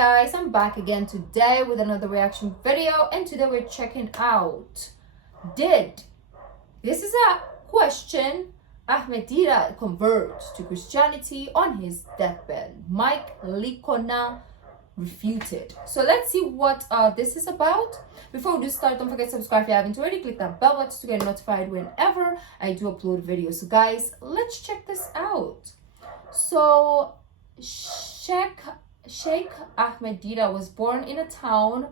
guys, I'm back again today with another reaction video, and today we're checking out, this is a question, Ahmed Deedat convert to Christianity on his deathbed? Mike Licona refuted. So let's see what this is about. Before we do start, don't forget to subscribe if you haven't already. Click that bell button to get notified whenever I do upload videos. So guys, let's check this out. So Sheikh Ahmed Deedat was born in a town,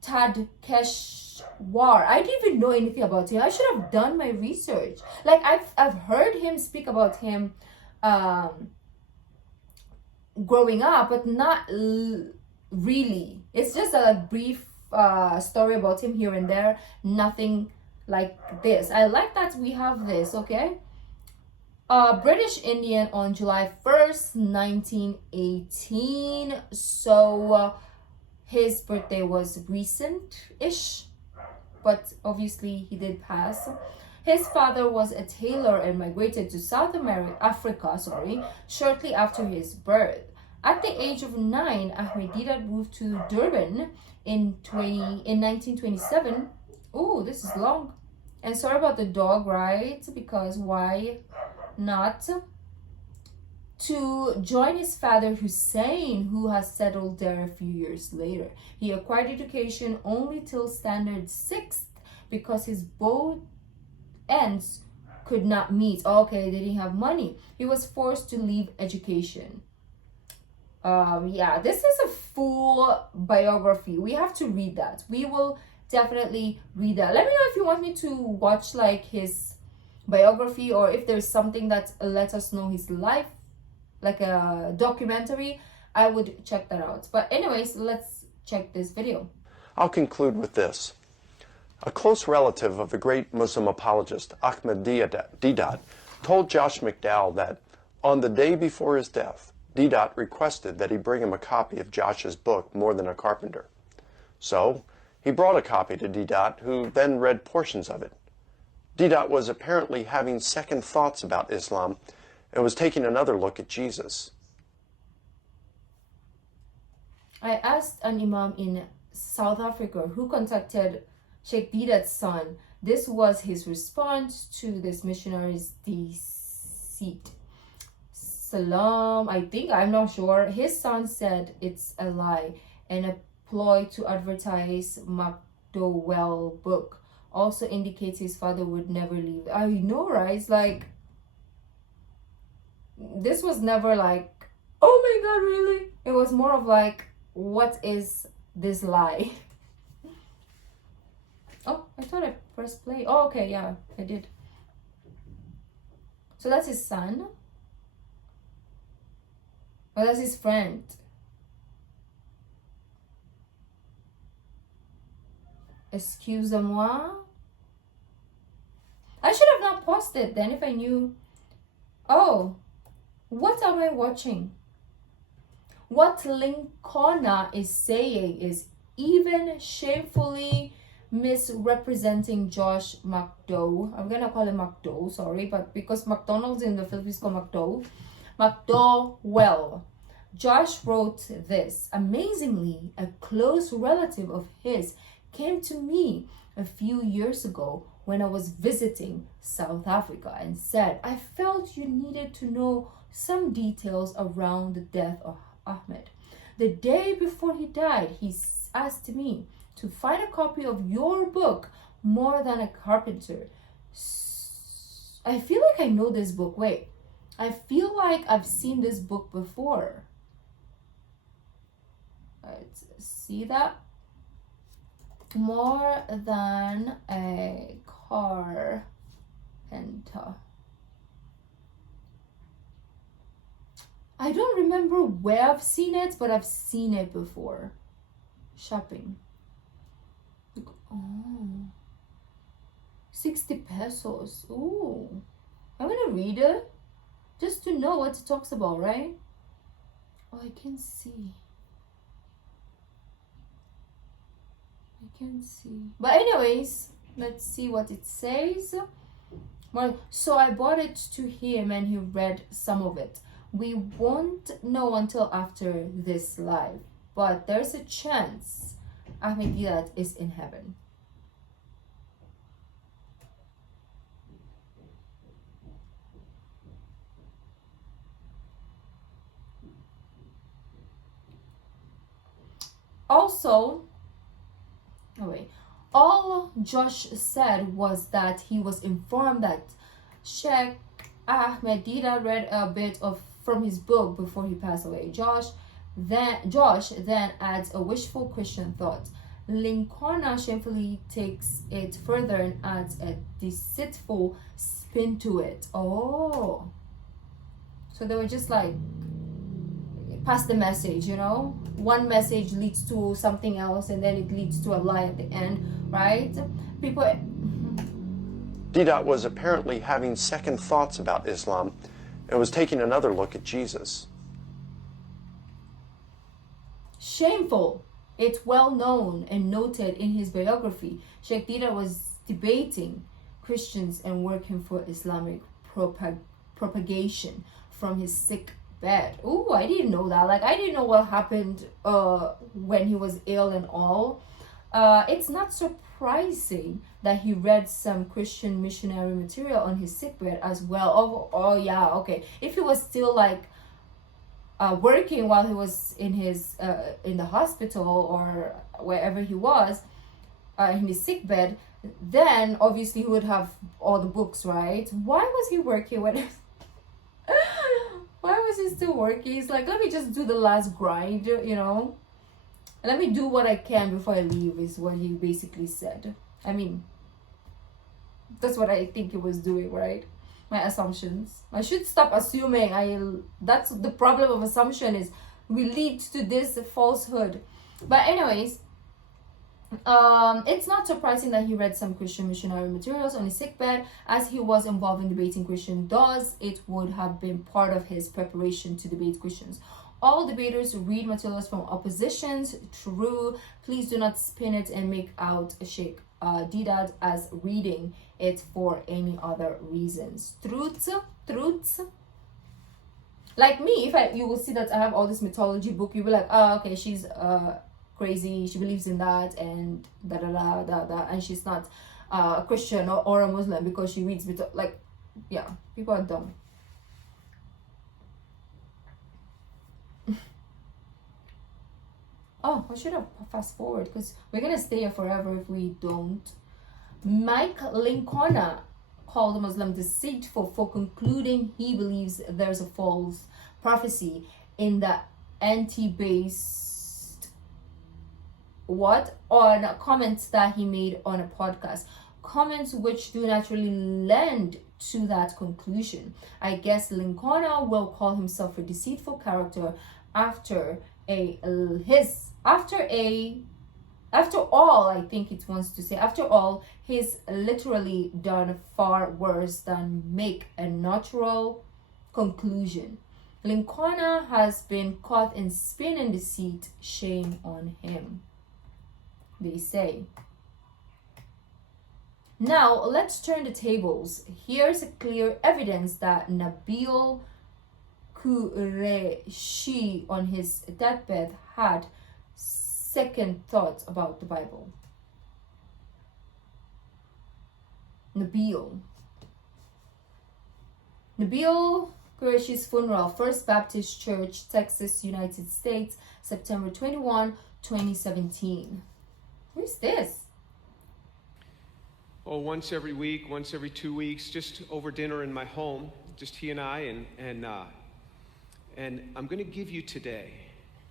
Tadkeshwar. I didn't even know anything about him. I should have done my research. Like I've heard him speak about him growing up, but not really. It's just a brief story about him here and there. Nothing like this. I like that we have this, okay? British Indian on July 1st, 1918. So his birthday was recent-ish, but obviously he did pass. His father was a tailor and migrated to Africa, shortly after his birth. At the age of 9, Ahmed Deedat moved to Durban in 1927. Oh, this is long. And sorry about the dog, right? Because why not? To join his father Hussein, who has settled there a few years later. He acquired education only till standard 6th because his both ends could not meet. Okay, they didn't have money. He was forced to leave education. Yeah, this is a full biography. We have to read that. We will definitely read that. Let me know if you want me to watch like his biography, or if there's something that lets us know his life, like a documentary. I would check that out. But anyways, let's check this video. I'll conclude with this. A close relative of the great Muslim apologist Ahmed Deedat told Josh McDowell that on the day before his death, Deedat requested that he bring him a copy of Josh's book, More Than a Carpenter. So he brought a copy to Deedat, who then read portions of it. Deedat was apparently having second thoughts about Islam and was taking another look at Jesus. I asked an imam in South Africa who contacted Sheikh Deedat's son. This was his response to this missionary's deceit. Salam, I'm not sure. His son said it's a lie and a ploy to advertise McDowell book. Also indicates his father would never leave. I know, right? It's like, this was never like, oh my god, really? It was more of like, what is this lie? Oh, I thought I pressed play. Oh, okay, yeah, I did. So that's his son? Or that's his friend? Excusez-moi. I should have not paused it then if I knew. Oh, what am I watching? What Licona is saying is even shamefully misrepresenting Josh McDowell. I'm gonna call him McDowell, sorry, but because McDonald's in the Philippines called McDowell. McDowell. Josh wrote this. Amazingly, a close relative of his came to me a few years ago when I was visiting South Africa and said, I felt you needed to know some details around the death of Ahmed. The day before he died, he asked me to find a copy of your book, More Than a Carpenter. I feel like I know this book. Wait, I feel like I've seen this book before. Let's see that. More Than a Carpenter. I don't remember where I've seen it, but I've seen it before. Shopping. Oh. 60 pesos. Ooh. I'm gonna read it just to know what it talks about, right? Oh, I can see. But anyways, let's see what it says. Well, so I bought it to him and he read some of it. We won't know until after this live. but there's a chance Ahmed Deedat is in heaven. Also, all Josh said was that he was informed that Sheikh Ahmed Deedat read a bit from his book before he passed away. Josh then adds a wishful Christian thought. Lincona shamefully takes it further and adds a deceitful spin to it. Oh, so they were just like, pass the message, one message leads to something else, and then it leads to a lie at the end, right? People. Deedat was apparently having second thoughts about Islam and was taking another look at Jesus. Shameful. It's well known and noted in his biography. Sheikh Deedat was debating Christians and working for Islamic propagation from his sick bed. Oh, I didn't know that. Like, I didn't know what happened when he was ill and all. It's not surprising that he read some Christian missionary material on his sickbed as well. Oh yeah, okay. If he was still like working while he was in his in the hospital or wherever he was in his sickbed, then obviously he would have all the books, right? Why was he working when? Why was he still working? He's like, let me just do the last grind, Let me do what I can before I leave, is what he basically said. I mean, that's what I think he was doing, right? My assumptions. I should stop assuming. That's the problem of assumption, is we lead to this falsehood. But anyways, it's not surprising that he read some Christian missionary materials on his sickbed, as he was involved in debating Christian. Thus, it would have been part of his preparation to debate Christians. All debaters read materials from oppositions. True. Please do not spin it and make out Sheikh Deedat as reading it for any other reasons. Truths. Like me, you will see that I have all this mythology book, you'll be like, oh, okay, she's crazy, she believes in that, and and she's not a Christian or a Muslim because she reads like, yeah, people are dumb. Oh, I should have fast forward because we're gonna stay here forever if we don't. Mike Lincona called a Muslim deceitful for concluding he believes there's a false prophecy in the anti-based on comments that he made on a podcast. Comments which do naturally lend to that conclusion. I guess Lincona will call himself a deceitful character after all, I think it wants to say, after all, he's literally done far worse than make a natural conclusion. Lincona has been caught in spin and deceit. Shame on him, they say. Now, let's turn the tables. Here's a clear evidence that Nabil Qureshi on his deathbed had second thoughts about the Bible. Nabil Qureshi's funeral, First Baptist Church, Texas, United States, September 21, 2017. Who's this? Oh, once every week, once every 2 weeks, just over dinner in my home, just he and I, and I'm going to give you today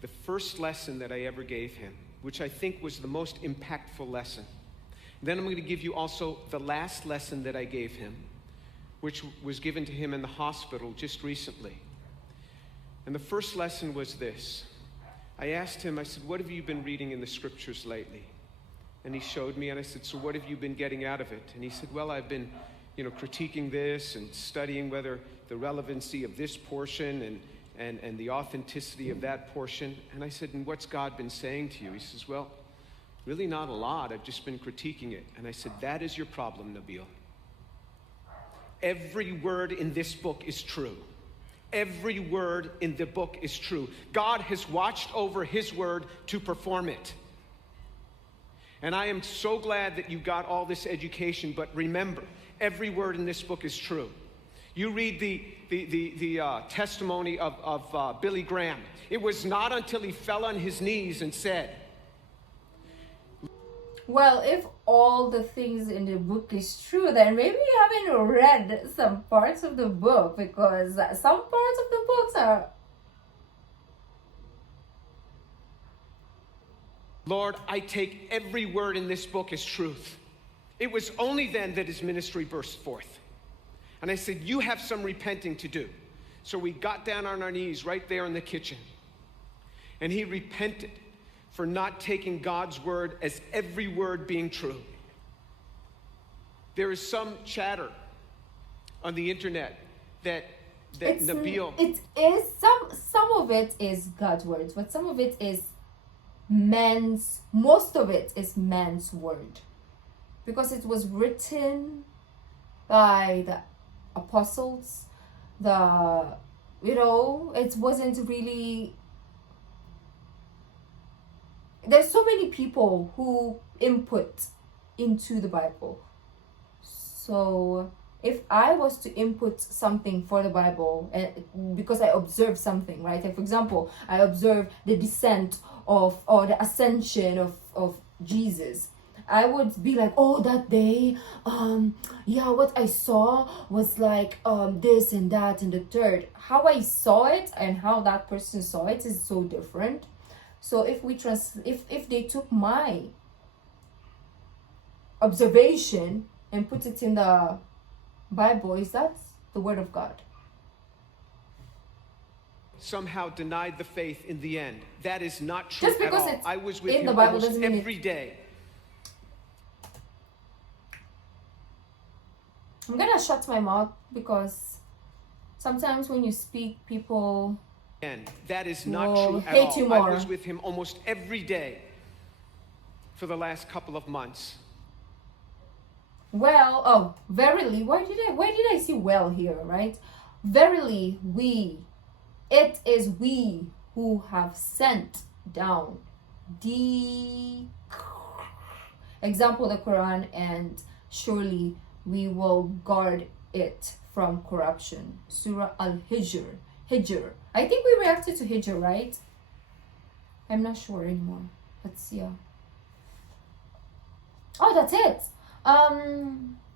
the first lesson that I ever gave him, which I think was the most impactful lesson. Then I'm going to give you also the last lesson that I gave him, which was given to him in the hospital just recently. And the first lesson was this. I asked him, I said, what have you been reading in the scriptures lately? And he showed me, and I said, so what have you been getting out of it? And he said, well, I've been, critiquing this and studying whether the relevancy of this portion and the authenticity of that portion. And I said, and what's God been saying to you? He says, well, really not a lot. I've just been critiquing it. And I said, that is your problem, Nabil. Every word in this book is true. Every word in the book is true. God has watched over his word to perform it. And I am so glad that you got all this education, but remember, every word in this book is true. You read the testimony of Billy Graham. It was not until he fell on his knees and said, Well, if all the things in the book is true, then maybe you haven't read some parts of the book, because some parts of the books are... Lord, I take every word in this book as truth. It was only then that his ministry burst forth. And I said, you have some repenting to do. So we got down on our knees right there in the kitchen. And he repented for not taking God's word as every word being true. There is some chatter on the internet that Nabil... It is, some of it is God's words, but some of it is most of it is man's word. Because it was written by the apostles, it wasn't really... There's so many people who input into the Bible. So if I was to input something for the Bible, because I observe something, right? Like for example, I observe the descent or the ascension of Jesus. I would be like, oh, that day, what I saw was like this and that and the third. How I saw it and how that person saw it is so different. So if they took my observation and put it in the Bible, is that the word of God? Somehow denied the faith in the end. That is not true Just because at all. it's I was with in him the Bible almost doesn't mean every day. I'm gonna shut my mouth, because sometimes when you speak, people... And that is not will true at hate you all. more. I was with him almost every day for the last couple of months. Well, verily, why did I see well here, right? Verily, it is we who have sent down the example, the Quran, and surely we will guard it from corruption. Surah Al-Hijr. I think we reacted to Hijr, right? I'm not sure anymore. Let's see. Oh, that's it.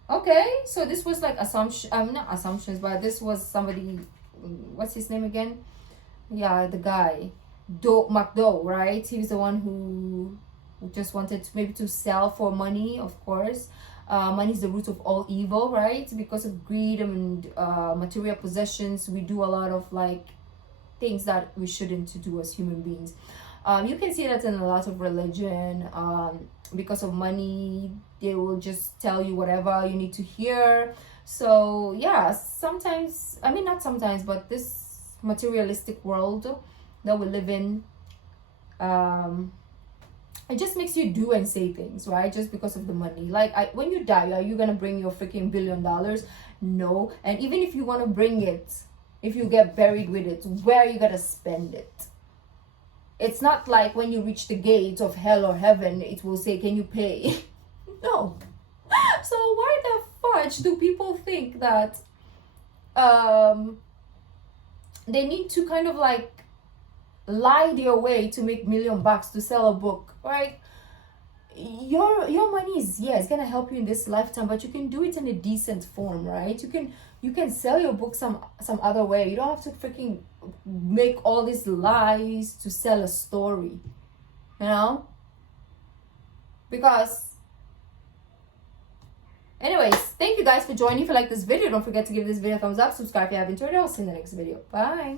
Okay, so this was like not assumptions, but this was somebody, what's his name again? Yeah, the guy, McDowell, right? He was the one who just wanted to maybe to sell for money, of course. Money is the root of all evil, right? Because of greed and material possessions, we do a lot of like things that we shouldn't do as human beings. You can see that in a lot of religion. Because of money, they will just tell you whatever you need to hear. So yeah, sometimes, I mean not sometimes, but this materialistic world that we live in, it just makes you do and say things, right? Just because of the money. Like, when you die, are you gonna bring your freaking $1 billion? No. And even if you want to bring it, if you get buried with it, where are you gonna spend it? It's not like when you reach the gates of hell or heaven, it will say, can you pay? No. So why the fudge do people think that they need to kind of like lie their way to make $1 million to sell a book, right? Your money is, yeah, it's gonna help you in this lifetime, but you can do it in a decent form, right? You can sell your book some other way. You don't have to freaking make all these lies to sell a story, you know? Because anyways, thank you guys for joining. If you like this video, don't forget to give this video a thumbs up, subscribe if you haven't already. I'll see you in the next video. Bye.